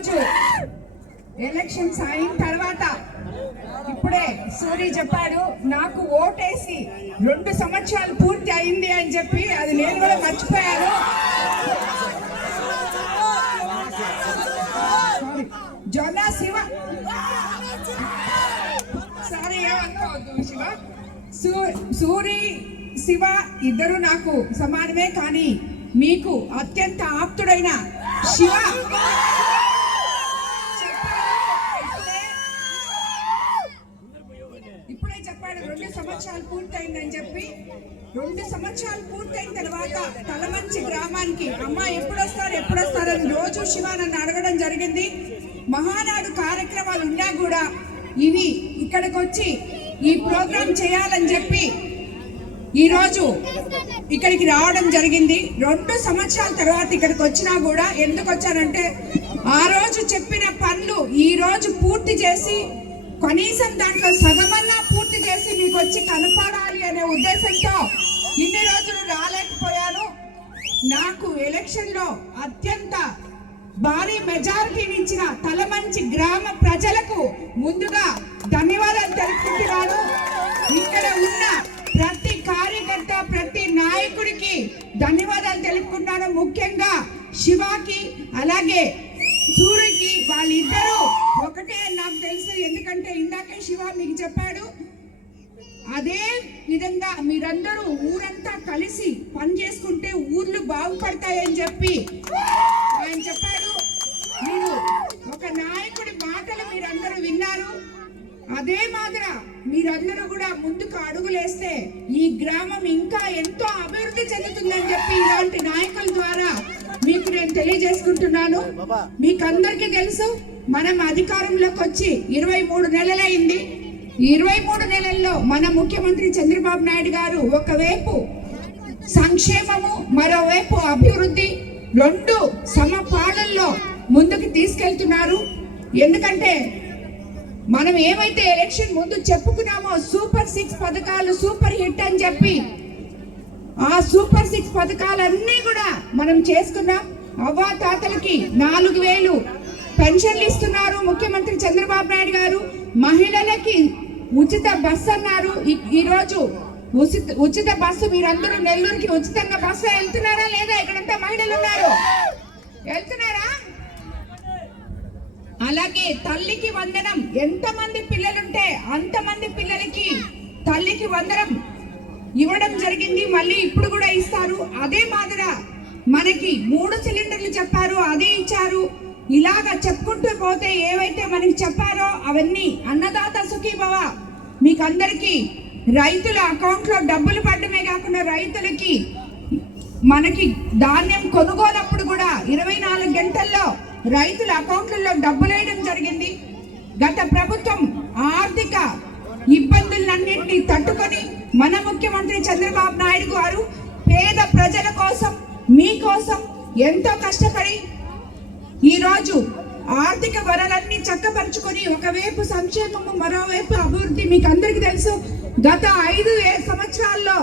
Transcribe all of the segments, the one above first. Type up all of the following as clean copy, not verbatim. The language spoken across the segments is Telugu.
ఈరోజు ఎలక్షన్స్ అయిన తర్వాత ఇప్పుడే సూరి చెప్పాడు నాకు ఓటేసి 2 సంవత్సరాలు పూర్తి అయింది అని చెప్పి, అది నేను కూడా మర్చిపోయాను. జొన్న శివ సారీ శివ సూరి శివ ఇద్దరు నాకు సమానమే, కానీ మీకు అత్యంత ఆప్తుడైన శివ ఇప్పుడే చెప్పాడు 2 సంవత్సరాలు పూర్తయిందని చెప్పి. 2 సంవత్సరాలు పూర్తయిన తర్వాత తలమంచి గ్రామానికి అమ్మ ఎప్పుడొస్తారని రోజు శివ నన్ను అడగడం జరిగింది. మహానాడు కార్యక్రమాలు ఉన్నా కూడా ఇవి ఇక్కడికి వచ్చి ఈ ప్రోగ్రాం చేయాలని చెప్పి ఈరోజు ఇక్కడికి రావడం జరిగింది. 2 సంవత్సరాల తర్వాత ఇక్కడికి వచ్చినా కూడా ఎందుకు వచ్చానంటే, ఆ రోజు చెప్పిన పనులు ఈ రోజు పూర్తి చేసి, కనీసం దాంట్లో సగమన్నా పూర్తి చేసి మీకు వచ్చి కనపడాలి అనే ఉద్దేశంతో ఇన్ని రోజులు రాలేకపోయాను. నాకు ఎలక్షన్లో అత్యంత భారీ మెజారిటీని ఇచ్చిన తలమంచి గ్రామ ప్రజలకు ముందుగా ధన్యవాదాలు తెలుపుకుంటున్నాను. ఇక్కడ ఉన్న ప్రతి కార్యకర్త, ప్రతి నాయకుడికి ధన్యవాదాలు తెలుపుకుంటున్నాను. ముఖ్యంగా శివాకి అలాగే సూర్యకి, వాళ్ళిద్దరూ ఒకటే నాకు తెలుసు. ఎందుకంటే ఇందాకే శివ మీకు చెప్పాడు, అదే విధంగా మీరందరూ ఊరంతా కలిసి పని చేసుకుంటే ఊర్లు బాగుపడతాయని చెప్పి ఆయన చెప్పాడు. మీరు ఒక నాయకుడి మాటలు మీరందరూ విన్నారు. అదే మాదిరి మీరందరూ కూడా ముందుకు అడుగులేస్తే ఈ గ్రామం ఇంకా ఎంతో అభివృద్ధి చెందుతుందని చెప్పి ఇలాంటి నాయకుల ద్వారా మీకు నేను తెలియజేసుకుంటున్నాను. మీకు అందరికీ తెలుసు, మనం అధికారంలోకి వచ్చి 23 నెలలైంది. 23 నెలల్లో మన ముఖ్యమంత్రి చంద్రబాబు నాయుడు గారు ఒకవైపు సంక్షేమము, మరోవైపు అభివృద్ధి 2 సమపాలనలో ముందుకు తీసుకెళ్తున్నారు. ఎందుకంటే మనం ఏమైతే ఎలక్షన్ ముందు చెప్పుకున్నామో సూపర్ 6 పథకాలు సూపర్ హిట్ అని చెప్పి, ఆ సూపర్ 6 పథకాలన్నీ కూడా మనం చేసుకున్నాం. అవ్వా తాతలకి 4000 పెన్షన్లు ఇస్తున్నారు ముఖ్యమంత్రి చంద్రబాబు నాయుడు గారు. మహిళలకి ఉచిత బస్సు అన్నారు. ఈరోజు ఉచిత బస్సు మీరందరూ నెల్లూరుకి ఉచితంగా బస్సు వెళ్తున్నారా లేదా? ఇక్కడంతా మహిళలు ఉన్నారు, వెళ్తున్నారా? అలాగే తల్లికి వందనం, ఎంతమంది పిల్లలుంటే అంతమంది పిల్లలకి తల్లికి వందనం ఇవ్వడం జరిగింది. మళ్ళీ ఇప్పుడు కూడా ఇస్తారు. అదే మాదిరి మనకి 3 సిలిండర్లు చెప్పారు, అదే ఇచ్చారు. ఇలాగా చెప్పుకుంటూ పోతే ఏవైతే మనకి చెప్పారో అవన్నీ అన్నదాత సుఖీభవ. మీకు అందరికీ రైతుల అకౌంట్లో డబ్బులు పడడమే కాకుండా రైతులకి మనకి ధాన్యం కొనుగోలప్పుడు కూడా 24 గంటల్లో రైతుల అకౌంట్లలో డబ్బులు వేయడం జరిగింది. గత ప్రభుత్వం ఆర్థిక ఇబ్బందులన్నింటినీ తట్టుకొని మన ముఖ్యమంత్రి చంద్రబాబు నాయుడు గారు పేద ప్రజల కోసం, మీకోసం ఎంతో కష్టపడి ఈరోజు ఆర్థిక వనరులన్నీ చక్కపరుచుకొని ఒకవైపు సంక్షేమము, మరోవైపు అభివృద్ధి. మీకు అందరికీ తెలుసు, గత 5 సంవత్సరాల్లో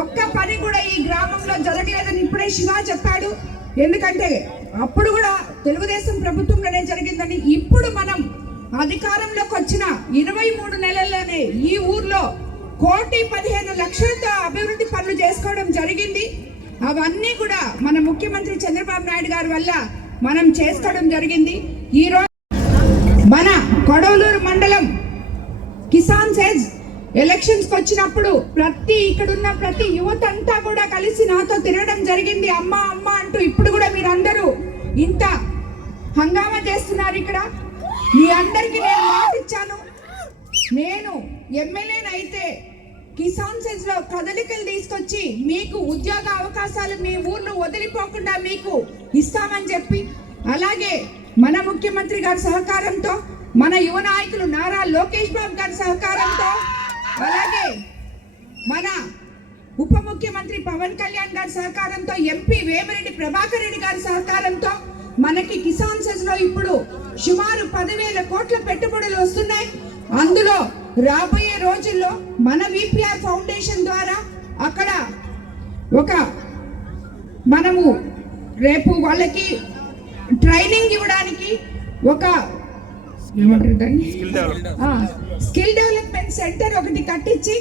ఒక్క పని కూడా ఈ గ్రామంలో జరగలేదని ఇప్పుడే శివ చెప్పాడు. ఎందుకంటే అప్పుడు కూడా తెలుగుదేశం ప్రభుత్వంలోనే జరిగిందని. ఇప్పుడు మనం అధికారంలోకి వచ్చిన 23 నెలల్లోనే ఈ ఊర్లో 1,15,00,000తో అభివృద్ధి పనులు చేసుకోవడం జరిగింది. అవన్నీ కూడా మన ముఖ్యమంత్రి చంద్రబాబు నాయుడు గారి వల్ల మనం చేసుకోవడం జరిగింది. ఈరోజు మన కొడవలూరు మండలం కిసాన్ సెజ్ ఎలక్షన్స్ వచ్చినప్పుడు ఇక్కడున్న ప్రతి యువత అంతా కూడా కలిసి నాతో తిరగడం జరిగింది. అమ్మ అమ్మ అంటూ ఇప్పుడు కూడా మీరందరూ ఇంత హంగామా చేస్తున్నారు. ఇక్కడ మీ అందరికీ నేను మాట ఇచ్చాను, నేను ఎమ్మెల్యేనైతే కిసాన్ సెజ్ లో కదలికలు తీసుకొచ్చి మీకు ఉద్యోగ అవకాశాలు మీ ఊర్లో వదిలిపోకుండా మీకు ఇస్తామని చెప్పి, అలాగే మన ముఖ్యమంత్రి గారి సహకారంతో, మన యువ నాయకులు నారా లోకేష్ బాబు గారి సహకారంతో, అలాగే మన ఉప ముఖ్యమంత్రి పవన్ కళ్యాణ్ గారి సహకారంతో, ఎంపీ వేమిరెడ్డి ప్రభాకర్ రెడ్డి గారి సహకారంతో మనకి కిసాన్ సెజ్ లో ఇప్పుడు సుమారు 10,000 కోట్ల పెట్టుబడులు వస్తున్నాయి. అందులో రాబోయే రోజుల్లో మన విపిఆర్ ఫౌండేషన్ ద్వారా అక్కడ మనము రేపు వాళ్ళకి ట్రైనింగ్ ఇవ్వడానికి ఒక ఏమంటారు దాన్ని స్కిల్ డెవలప్మెంట్ సెంటర్ ఒకటి కట్టించి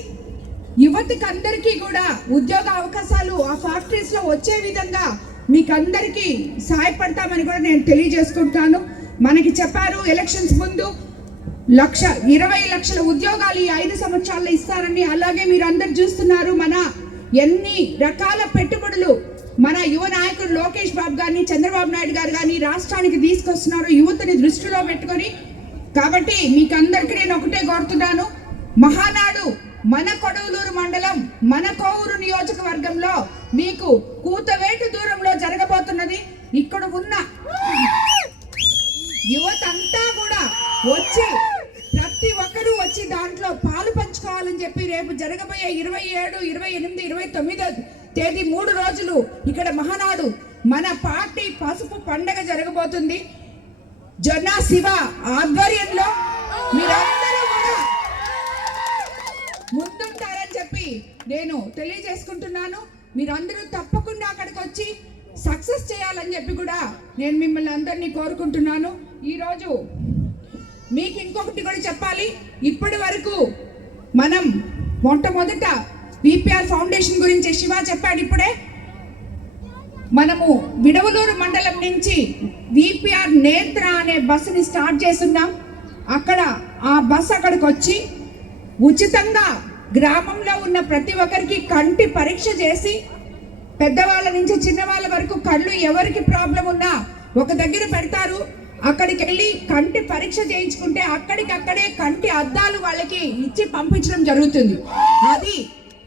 యువతకి అందరికీ కూడా ఉద్యోగ అవకాశాలు ఆ ఫ్యాక్టరీస్ లో వచ్చే విధంగా మీకు అందరికీ సహాయపడతామని కూడా నేను తెలియజేసుకుంటాను. మనకి చెప్పారు ఎలక్షన్స్ ముందు 20 లక్షల ఉద్యోగాలు ఈ 5 సంవత్సరాల్లో ఇస్తారని. అలాగే మీరు అందరు చూస్తున్నారు మన ఎన్ని రకాల పెట్టుబడులు మన యువ నాయకుడు లోకేష్ బాబు గారిని చంద్రబాబు నాయుడు గారు కానీ రాష్ట్రానికి తీసుకొస్తున్నారు యువతని దృష్టిలో పెట్టుకొని. కాబట్టి మీకు అందరికీ నేను ఒకటే కోరుతున్నాను, మహానాడు మన కొడవలూరు మండలం మన కోవూరు నియోజకవర్గంలో మీకు కూతవేటు దూరంలో జరగబోతున్నది. ఇక్కడ ఉన్న యువత అంతా కూడా వచ్చి ప్రతి ఒక్కరూ వచ్చి దాంట్లో పాలు పంచుకోవాలని చెప్పి రేపు జరగబోయే 27, 28, 29 తేదీ 3 రోజులు ఇక్కడ మహానాడు మన పార్టీ పసుపు పండగ జరగబోతుంది. జొన్న శివ ఆధ్వర్యంలో మీరందరూ కూడా ముందుంటారని చెప్పి నేను తెలియజేసుకుంటున్నాను. మీరందరూ తప్పకుండా అక్కడికి వచ్చి సక్సెస్ చేయాలని చెప్పి కూడా నేను మిమ్మల్ని అందరినీ కోరుకుంటున్నాను. ఈరోజు మీకు ఇంకొకటి కూడా చెప్పాలి. ఇప్పటి వరకు మనం మొట్టమొదట విపిఆర్ ఫౌండేషన్ గురించి శివ చెప్పాడు. ఇప్పుడే మనము విడవలూరు మండలం నుంచి విపిఆర్ నేత్ర అనే బస్సుని స్టార్ట్ చేస్తున్నాం. అక్కడ ఆ బస్సు అక్కడికి వచ్చి ఉచితంగా గ్రామంలో ఉన్న ప్రతి ఒక్కరికి కంటి పరీక్ష చేసి పెద్దవాళ్ళ నుంచి చిన్నవాళ్ళ వరకు కళ్ళు ఎవరికి ప్రాబ్లం ఉన్నా ఒక దగ్గర పెడతారు. అక్కడికి వెళ్ళి కంటి పరీక్ష చేయించుకుంటే అక్కడికక్కడే కంటి అద్దాలు వాళ్ళకి ఇచ్చి పంపించడం జరుగుతుంది. అది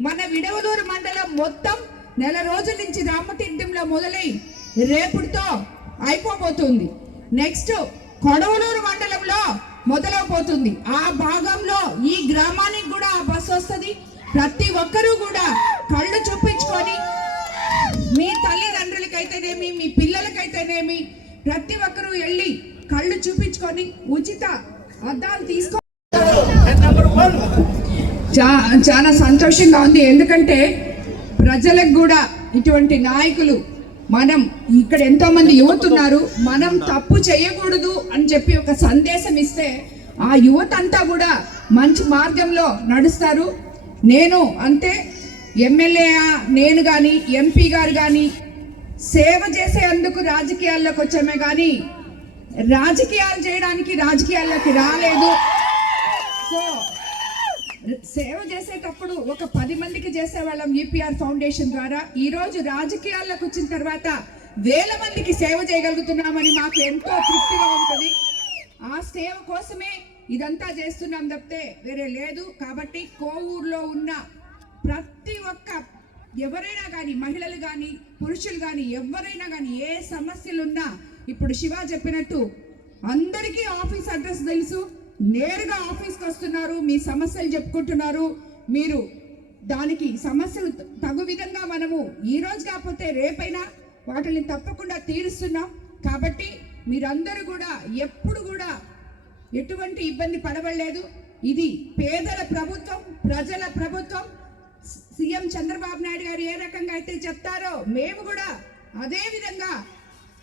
మన విడవలూరు మండలం మొత్తం నెల రోజుల నుంచి రామతీర్థంలో మొదలై రేపుడుతో అయిపోబోతుంది. నెక్స్ట్ కొడవలూరు మండలంలో మొదలైపోతుంది. ఆ భాగంలో ఈ గ్రామానికి కూడా ఆ బస్సు వస్తుంది. ప్రతి ఒక్కరూ కూడా కళ్ళు చూపించుకొని మీ తల్లిదండ్రులకైతేనేమి మీ పిల్లలకైతేనేమి ప్రతి ఒక్కరూ వెళ్ళి కళ్ళు చూపించుకొని ఉచిత అద్దాలు తీసుకో చాలా సంతోషంగా ఉంది. ఎందుకంటే ప్రజలకు కూడా ఇటువంటి నాయకులు మనం ఇక్కడ ఎంతో మంది యువత ఉన్నారు, మనం తప్పు చేయకూడదు అని చెప్పి ఒక సందేశం ఇస్తే ఆ యువత అంతా కూడా మంచి మార్గంలో నడుస్తారు. నేను అంతే, ఎమ్మెల్యే నేను కానీ ఎంపీ గారు కానీ సేవ చేసేందుకు రాజకీయాల్లోకి వచ్చామే కానీ రాజకీయాలు చేయడానికి రాజకీయాల్లోకి రాలేదు. సో సేవ చేసేటప్పుడు ఒక 10 మందికి చేసేవాళ్ళం యూపీఆర్ ఫౌండేషన్ ద్వారా. ఈరోజు రాజకీయాల్లోకి వచ్చిన తర్వాత 1000 మందికి సేవ చేయగలుగుతున్నామని మాకు ఎంతో తృప్తిగా ఉంటుంది. ఆ సేవ కోసమే ఇదంతా చేస్తున్నాం తప్పితే వేరే లేదు. కాబట్టి కోవూరులో ఉన్న ప్రతి ఒక్క ఎవరైనా కానీ మహిళలు కానీ పురుషులు కానీ ఎవరైనా కానీ ఏ సమస్యలున్నా ఇప్పుడు శివ చెప్పినట్టు అందరికీ ఆఫీస్ అడ్రస్ తెలుసు. నేరుగా ఆఫీస్కి వస్తున్నారు, మీ సమస్యలు చెప్పుకుంటున్నారు. మీరు దానికి సమస్యలు తగు విధంగా మనము ఈ రోజు కాకపోతే రేపైనా వాటిని తప్పకుండా తీరుస్తున్నాం. కాబట్టి మీరందరూ కూడా ఎప్పుడు కూడా ఎటువంటి ఇబ్బంది పడవలేదు. ఇది పేదల ప్రభుత్వం, ప్రజల ప్రభుత్వం. సీఎం చంద్రబాబు నాయుడు గారు ఏ రకంగా అయితే చెప్తారో మేము కూడా అదే విధంగా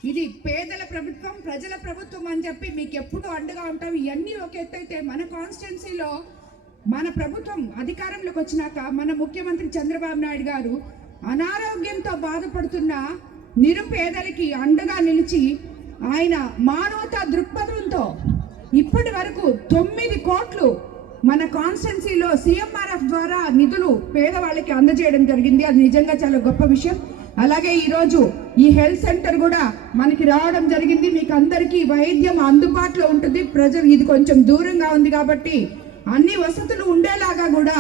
ఇది పేదల ప్రభుత్వం, ప్రజల ప్రభుత్వం అని చెప్పి మీకు ఎప్పుడు అండగా ఉంటాం. ఇవన్నీ ఒక ఎత్తైతే మన కాన్స్టిట్యున్సీలో మన ప్రభుత్వం అధికారంలోకి వచ్చినాక మన ముఖ్యమంత్రి చంద్రబాబు నాయుడు గారు అనారోగ్యంతో బాధపడుతున్న నిరుపేదలకి అండగా నిలిచి ఆయన మానవతా దృక్పథంతో ఇప్పటి వరకు 9 కోట్లు మన కాన్స్టిట్యున్సీలో సీఎంఆర్ఎఫ్ ద్వారా నిధులు పేదవాళ్ళకి అందజేయడం జరిగింది. అది నిజంగా చాలా గొప్ప విషయం. అలాగే ఈరోజు ఈ హెల్త్ సెంటర్ కూడా మనకి రావడం జరిగింది. మీకు అందరికీ వైద్యం అందుబాటులో ఉంటుంది. ప్రజలు ఇది కొంచెం దూరంగా ఉంది కాబట్టి అన్ని వసతులు ఉండేలాగా కూడా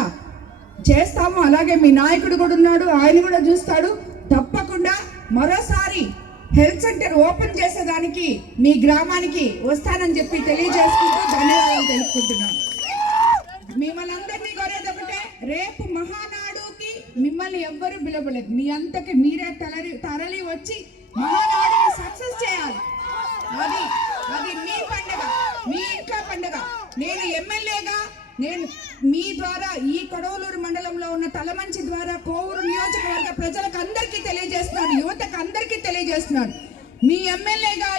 చేస్తాము. అలాగే మీ నాయకుడు కూడా ఉన్నాడు, ఆయన కూడా చూస్తాడు. తప్పకుండా మరోసారి హెల్త్ సెంటర్ ఓపెన్ చేసేదానికి మీ గ్రామానికి వస్తానని చెప్పి తెలియజేసుకుంటూ ధన్యవాదాలు తెలుసుకుంటున్నాను. మిమ్మల్ని అందరినీ కోరేది ఒకటే, రేపు మహానాడుకి మిమ్మల్ని ఎవ్వరూ పిలవలేదు. మీ అంతకి మీరే తరలి వచ్చి మహానాడుని సక్సెస్ చేయాలి. అది మీ పండుగ, మీ ఇంట్లో పండుగ. నేను ఎమ్మెల్యేగా నేను మీ ద్వారా ఈ కొడవలూరు మండలంలో ఉన్న తలమంచి ద్వారా కోవూరు నియోజకవర్గ ప్రజలకు అందరికీ తెలియజేస్తున్నాను, యువతకు అందరికీ తెలియజేస్తున్నాను. మీ ఎమ్మెల్యేగా